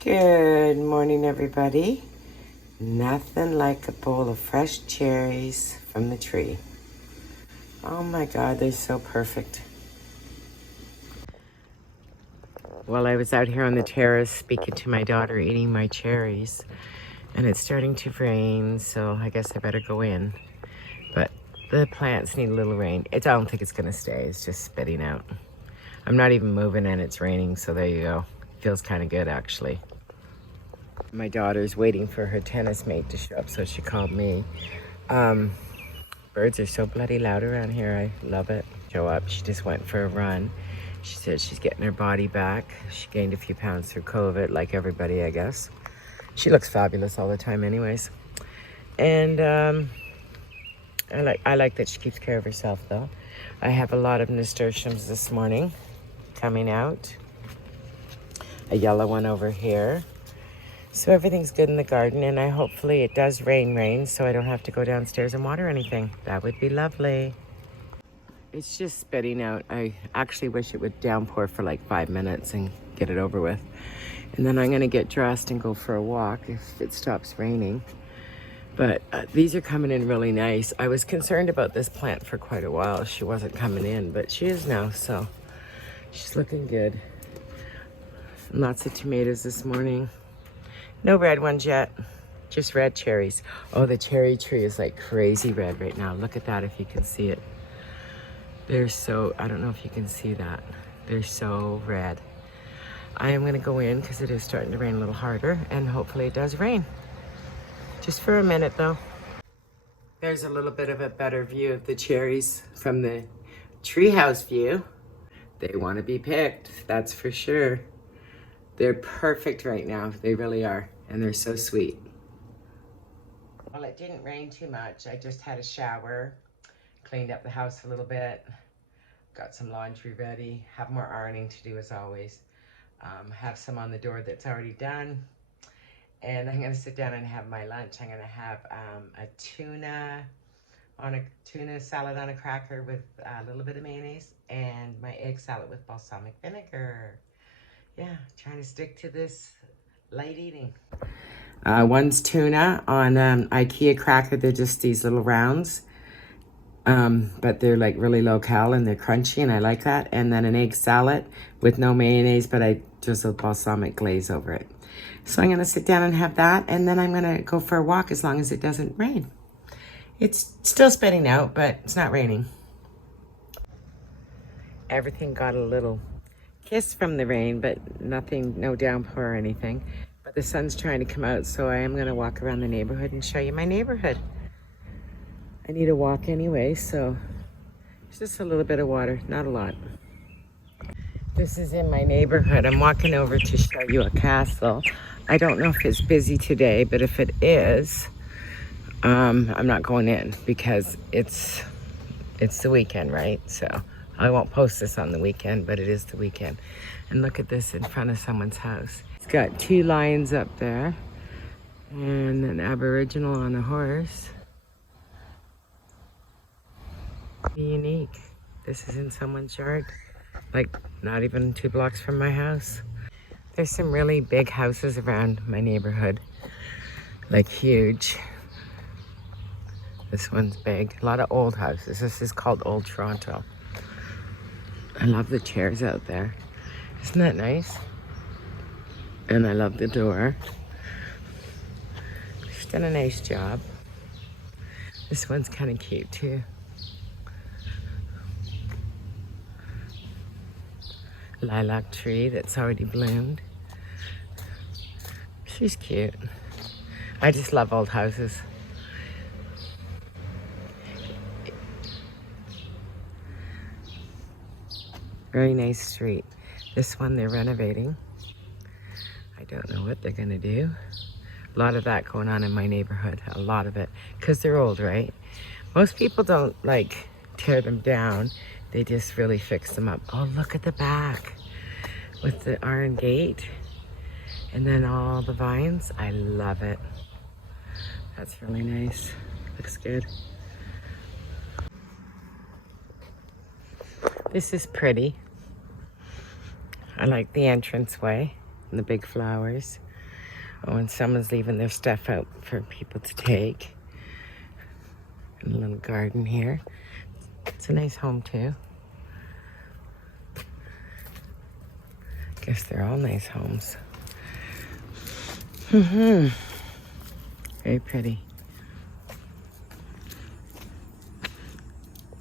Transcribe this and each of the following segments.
Good morning, everybody. Nothing like a bowl of fresh cherries from the tree. Oh my God, they're so perfect. Well, I was out here on the terrace speaking to my daughter, eating my cherries, and it's starting to rain, so I guess I better go in. But the plants need a little rain. I don't think it's gonna stay, it's just spitting out. I'm not even moving and it's raining, so there you go. Feels kind of good, actually. My daughter's waiting for her tennis mate to show up, so she called me. Birds are so bloody loud around here. I love it. Show up. She just went for a run. She said she's getting her body back. She gained a few pounds through COVID, like everybody, I guess. She looks fabulous all the time anyways. And I like that she keeps care of herself, though. I have a lot of nasturtiums this morning coming out. A yellow one over here. So everything's good in the garden, and hopefully it does rain, so I don't have to go downstairs and water anything. That would be lovely. It's just spitting out. I actually wish it would downpour for like 5 minutes and get it over with. And then I'm gonna get dressed and go for a walk if it stops raining. But these are coming in really nice. I was concerned about this plant for quite a while. She wasn't coming in, but she is now, so she's looking good. Lots of tomatoes this morning. No red ones yet, just red cherries. Oh, the cherry tree is like crazy red right now. Look at that if you can see it. They're so, I don't know if you can see that. They're so red. I am gonna go in because it is starting to rain a little harder, and hopefully it does rain. Just for a minute though. There's a little bit of a better view of the cherries from the treehouse view. They wanna be picked, that's for sure. They're perfect right now. They really are. And they're so sweet. Well, it didn't rain too much. I just had a shower, cleaned up the house a little bit, got some laundry ready, have more ironing to do as always. Have some on the door that's already done. And I'm gonna sit down and have my lunch. I'm gonna have a tuna salad on a cracker with a little bit of mayonnaise, and my egg salad with balsamic vinegar. Yeah, trying to stick to this light eating. One's tuna on IKEA cracker. They're just these little rounds, but they're like really low cal and they're crunchy, and I like that. And then an egg salad with no mayonnaise, but I just a balsamic glaze over it. So I'm gonna sit down and have that, and then I'm gonna go for a walk as long as it doesn't rain. It's still spitting out, but it's not raining. Everything got a little kiss from the rain, but nothing, no downpour or anything. But the sun's trying to come out, so I am gonna walk around the neighborhood and show you my neighborhood. I need a walk anyway, so it's just a little bit of water, not a lot. This is in my neighborhood. I'm walking over to show you a castle. I don't know if it's busy today, but if it is, I'm not going in because it's the weekend, right? So I won't post this on the weekend, but it is the weekend. And look at this in front of someone's house. It's got 2 lions up there and an Aboriginal on a horse. Unique. This is in someone's yard, like not even 2 blocks from my house. There's some really big houses around my neighborhood, like huge. This one's big. A lot of old houses. This is called Old Toronto. I love the chairs out there. Isn't that nice? And I love the door. She's done a nice job. This one's kind of cute too. Lilac tree that's already bloomed. She's cute. I just love old houses. Very nice street. This one they're renovating. I don't know what they're gonna do. A lot of that going on in my neighborhood, a lot of it, because they're old, right? Most people don't like tear them down. They just really fix them up. Oh, look at the back with the iron gate and then all the vines. I love it. That's really nice. Looks good. This is pretty. I like the entranceway. and the big flowers. Oh, and someone's leaving their stuff out for people to take. And a little garden here. It's a nice home too. Guess they're all nice homes. Very pretty.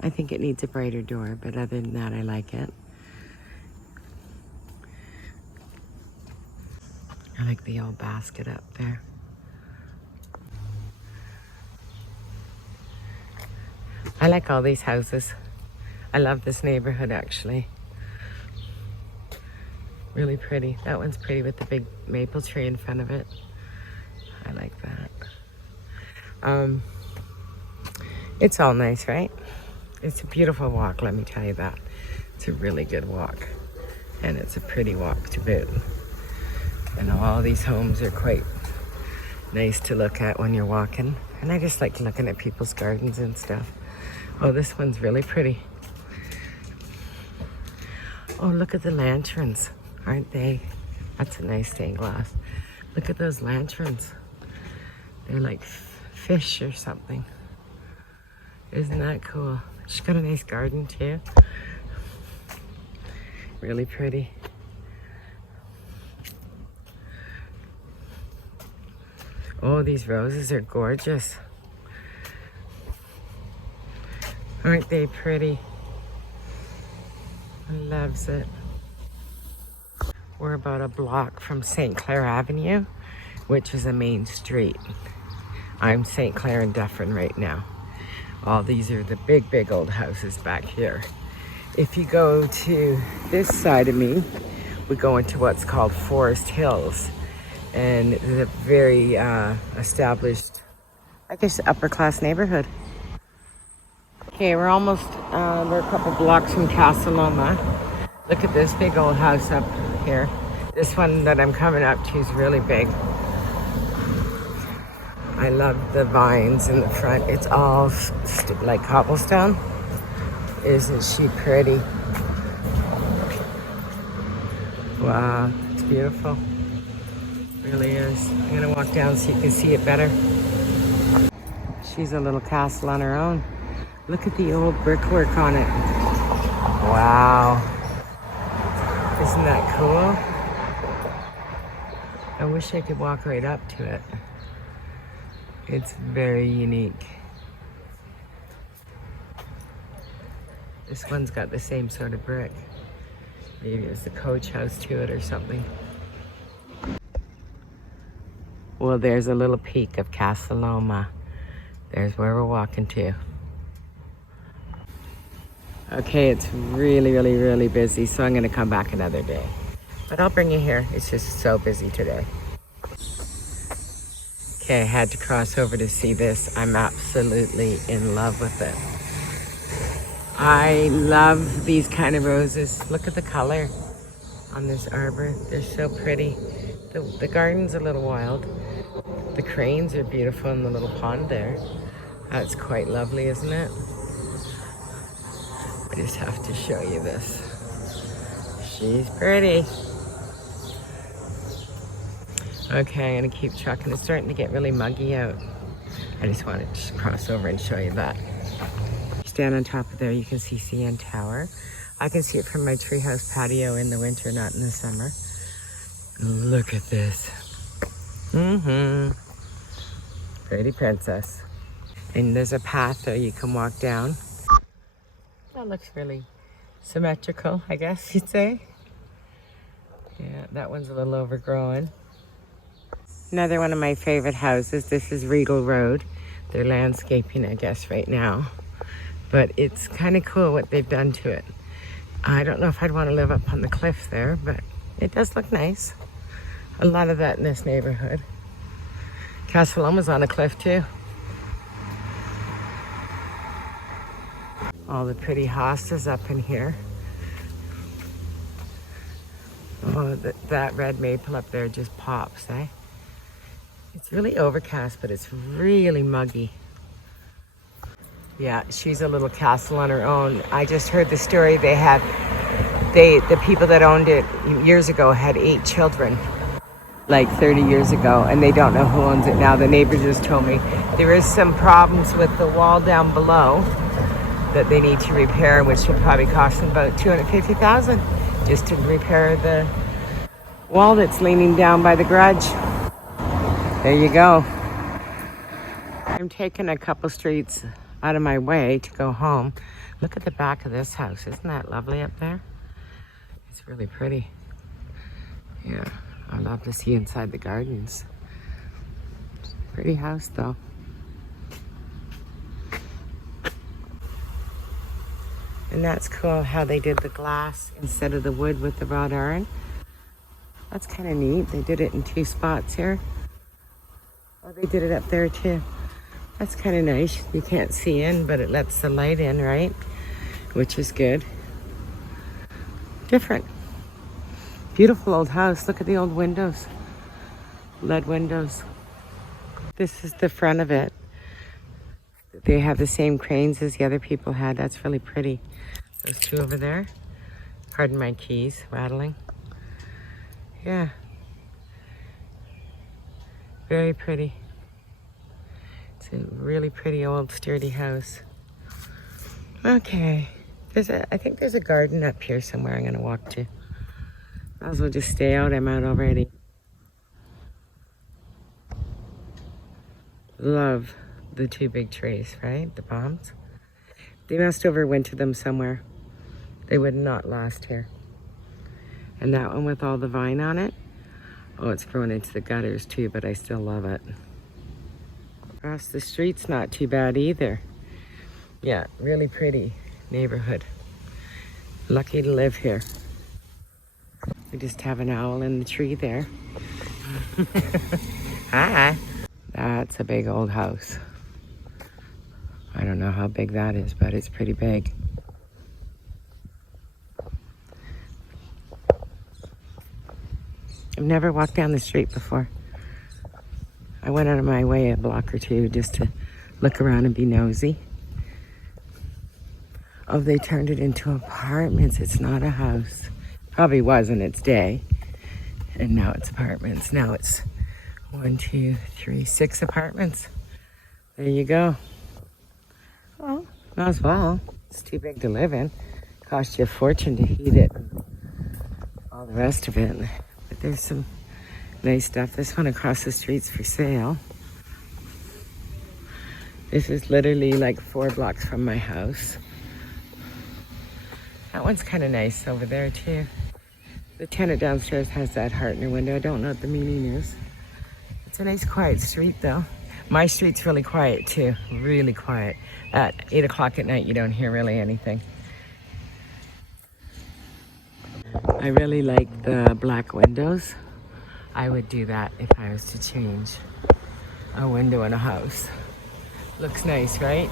I think it needs a brighter door, but other than that, I like it. I like the old basket up there. I like all these houses. I love this neighborhood, actually. Really pretty. That one's pretty with the big maple tree in front of it. I like that. It's all nice, right? It's a beautiful walk, let me tell you that. It's a really good walk. And it's a pretty walk to boot. And all these homes are quite nice to look at when you're walking. And I just like looking at people's gardens and stuff. Oh, this one's really pretty. Oh, look at the lanterns, aren't they? That's a nice stained glass. Look at those lanterns. They're like fish or something. Isn't that cool? She's got a nice garden too. Really pretty. Oh, these roses are gorgeous. Aren't they pretty? Loves it. We're about a block from St. Clair Avenue, which is a main street. I'm St. Clair and Dufferin right now. All these are the big, big old houses back here. If you go to this side of me, we go into what's called Forest Hills. And it's a very established, I guess, upper class neighborhood. Okay, we're almost, we're a couple blocks from Casa Loma. Look at this big old house up here. This one that I'm coming up to is really big. I love the vines in the front. It's all like cobblestone. Isn't she pretty? Wow, it's beautiful. It really is. I'm gonna walk down so you can see it better. She's a little castle on her own. Look at the old brickwork on it. Wow. Isn't that cool? I wish I could walk right up to it. It's very unique. This one's got the same sort of brick. Maybe it was the coach house to it or something. Well, there's a little peak of Casa Loma. There's where we're walking to. Okay, it's really, really, really busy, so I'm gonna come back another day. But I'll bring you here. It's just so busy today. Okay, I had to cross over to see this. I'm absolutely in love with it. I love these kind of roses. Look at the color on this arbor. They're so pretty. The garden's a little wild. The cranes are beautiful in the little pond there. That's quite lovely, isn't it? I just have to show you this. She's pretty. Okay, I'm gonna keep trucking. It's starting to get really muggy out. I just wanted to just cross over and show you that. Stand on top of there, you can see CN Tower. I can see it from my treehouse patio in the winter, not in the summer. Look at this. Pretty princess. And there's a path there you can walk down. That looks really symmetrical, I guess you'd say. Yeah, that one's a little overgrown. Another one of my favorite houses. This is Regal Road. They're landscaping, I guess, right now. But it's kind of cool what they've done to it. I don't know if I'd want to live up on the cliff there, but it does look nice. A lot of that in this neighborhood. Casa Loma's on a cliff too. All the pretty hostas up in here. Oh, that red maple up there just pops, eh? It's really overcast, but it's really muggy. Yeah, she's a little castle on her own. I just heard the story they had the people that owned it years ago had 8 children, like 30 years ago, and they don't know who owns it now. The neighbor just told me there is some problems with the wall down below that they need to repair, which will probably cost them about $250,000 just to repair the wall that's leaning down by the garage. There you go. I'm taking a couple streets out of my way to go home. Look at the back of this house. Isn't that lovely up there? It's really pretty. Yeah, I love to see inside the gardens. Pretty house though. And that's cool how they did the glass instead of the wood with the wrought iron. That's kind of neat. They did it in 2 spots here. Oh, they did it up there too. That's kind of nice. You can't see in, but it lets the light in, right? Which is good. Different. Beautiful old house. Look at the old windows. Lead windows. This is the front of it. They have the same cranes as the other people had. That's really pretty. Those 2 over there. Pardon my keys rattling. Yeah. Very pretty. It's a really pretty old sturdy house. Okay. I think there's a garden up here somewhere I'm going to walk to. Might as well just stay out. I'm out already. Love the 2 big trees, right? The palms. They must overwinter them somewhere. They would not last here. And that one with all the vine on it. Oh, it's growing into the gutters too, but I still love it. Across the street's not too bad either. Yeah, really pretty neighborhood. Lucky to live here. We just have an owl in the tree there. Hi. That's a big old house. I don't know how big that is, but it's pretty big. I've never walked down the street before. I went out of my way a block or 2 just to look around and be nosy. Oh, they turned it into apartments. It's not a house. Probably was in its day. And now it's apartments. Now it's 1, 2, 3, 6 apartments. There you go. Well, not as well. It's too big to live in. Cost you a fortune to heat it and all the rest of it. But there's some nice stuff. This one across the street's for sale. This is literally like 4 blocks from my house. That one's kind of nice over there too. The tenant downstairs has that heart in her window. I don't know what the meaning is. It's a nice quiet street though. My street's really quiet too, really quiet. At 8 o'clock at night, you don't hear really anything. I really like the black windows. I would do that if I was to change a window in a house. Looks nice, right?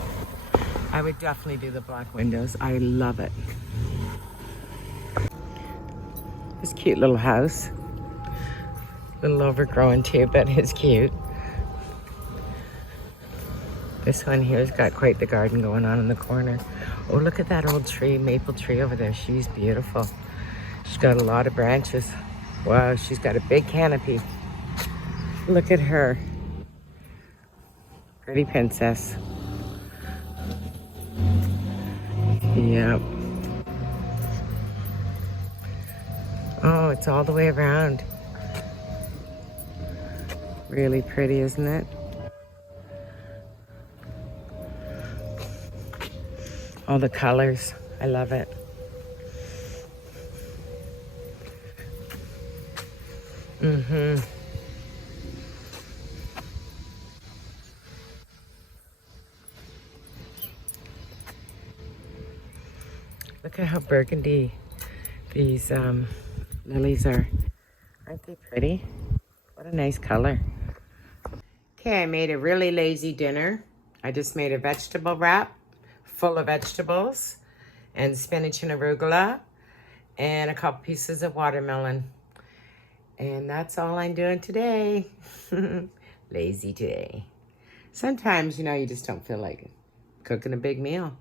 I would definitely do the black windows. I love it. This cute little house. A little overgrown too, but it's cute. This one here's got quite the garden going on in the corner. Oh, look at that old tree, maple tree over there. She's beautiful. She's got a lot of branches. Wow, she's got a big canopy. Look at her. Pretty princess. Yep. Oh, it's all the way around. Really pretty, isn't it? All the colors. I love it. Look at how burgundy these lilies are. Aren't they pretty? What a nice color. Okay, I made a really lazy dinner. I just made a vegetable wrap full of vegetables and spinach and arugula and a couple pieces of watermelon. And that's all I'm doing today. Lazy today. Sometimes, you know, you just don't feel like cooking a big meal.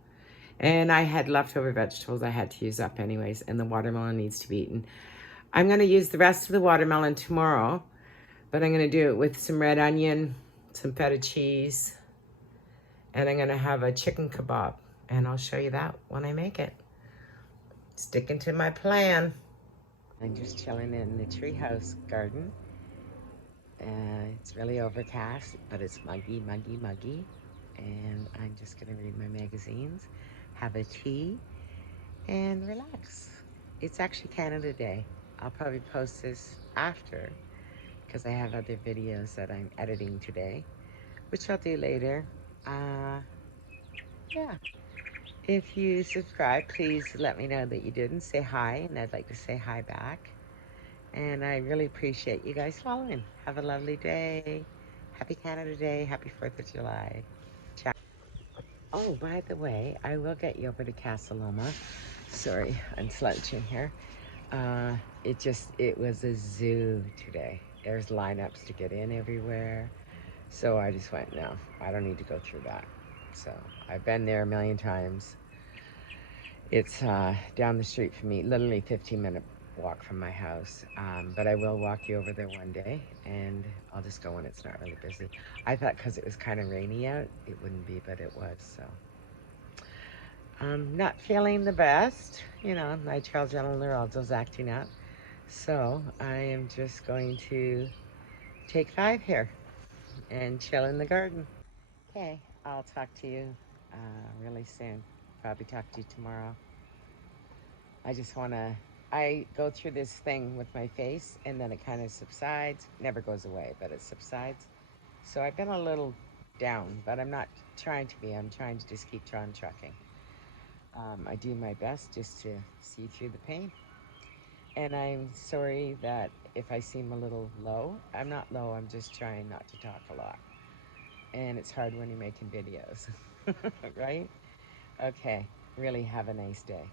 And I had leftover vegetables I had to use up anyways, and the watermelon needs to be eaten. I'm gonna use the rest of the watermelon tomorrow, but I'm gonna do it with some red onion, some feta cheese, and I'm gonna have a chicken kebab, and I'll show you that when I make it. Sticking to my plan. I'm just chilling in the treehouse garden. It's really overcast, but it's muggy, muggy, muggy. And I'm just gonna read my magazines, have a tea, and relax. It's actually Canada Day. I'll probably post this after because I have other videos that I'm editing today, which I'll do later. Yeah. If you subscribe, please let me know that you did and say hi, and I'd like to say hi back. And I really appreciate you guys following. Have a lovely day. Happy Canada Day. Happy 4th of July. Ciao. Oh, by the way, I will get you over to Casa Loma. Sorry, I'm slouching here. It was a zoo today. There's lineups to get in everywhere. So I just went, no, I don't need to go through that. So I've been there a million times. It's down the street from me, literally 15-minute walk from my house. But I will walk you over there one day, and I'll just go when it's not really busy. I thought because it was kind of rainy out, it wouldn't be, but it was, so. I'm not feeling the best. You know, my trigeminal neuralgia's acting up. So I am just going to take 5 here and chill in the garden. Okay, I'll talk to you really soon. Probably talk to you tomorrow. I go through this thing with my face and then it kind of subsides. Never goes away, but it subsides. So I've been a little down, but I'm not trying to be. I'm trying to just keep on trucking. I do my best just to see through the pain. And I'm sorry that if I seem a little low, I'm not low. I'm just trying not to talk a lot. And it's hard when you're making videos, right? Okay, really have a nice day.